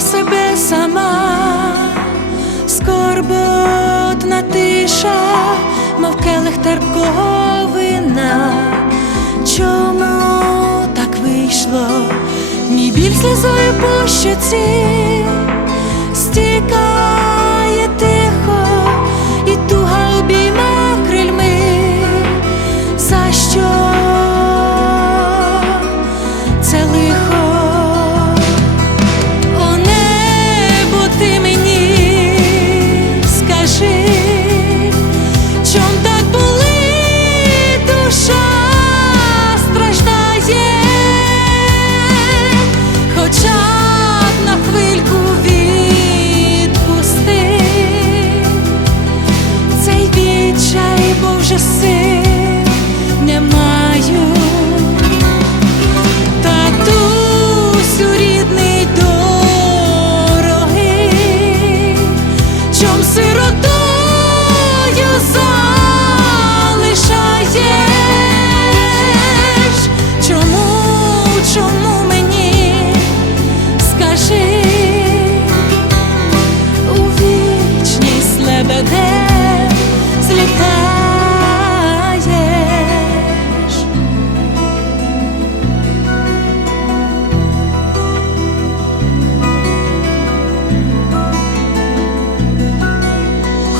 себе сама, скорботна тиша, мов келих терпкого вина. Чому так вийшло? Мій біль сльозою по щоці стікає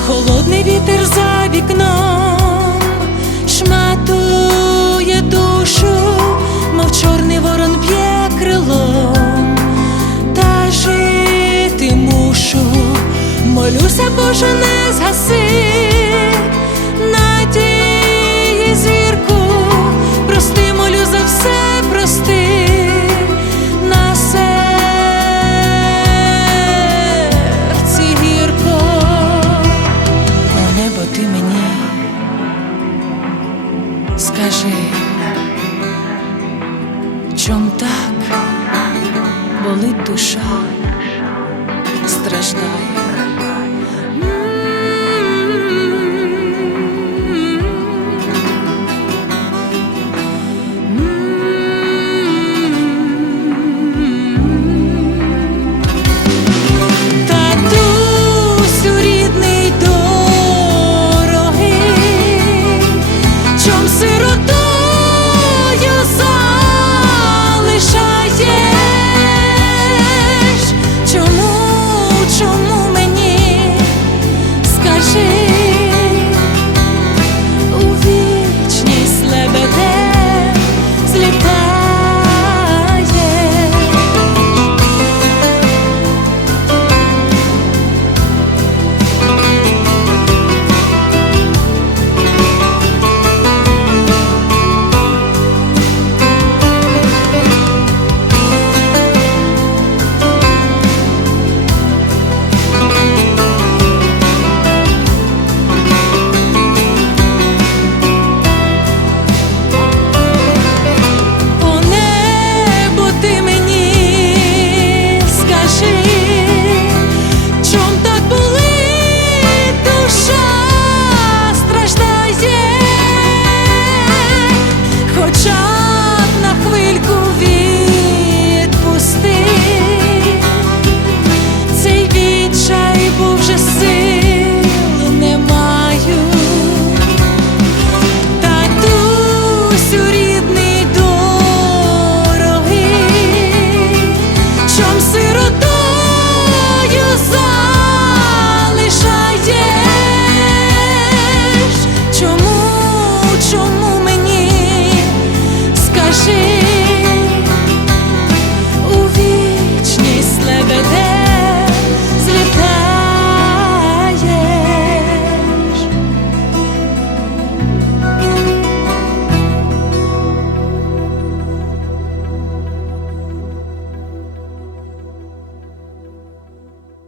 Холодний вітер за вікном шматує душу, мов чорний ворон б'є крилом, та жити мушу, молюся, Боже, не чом так болить душа, страждає.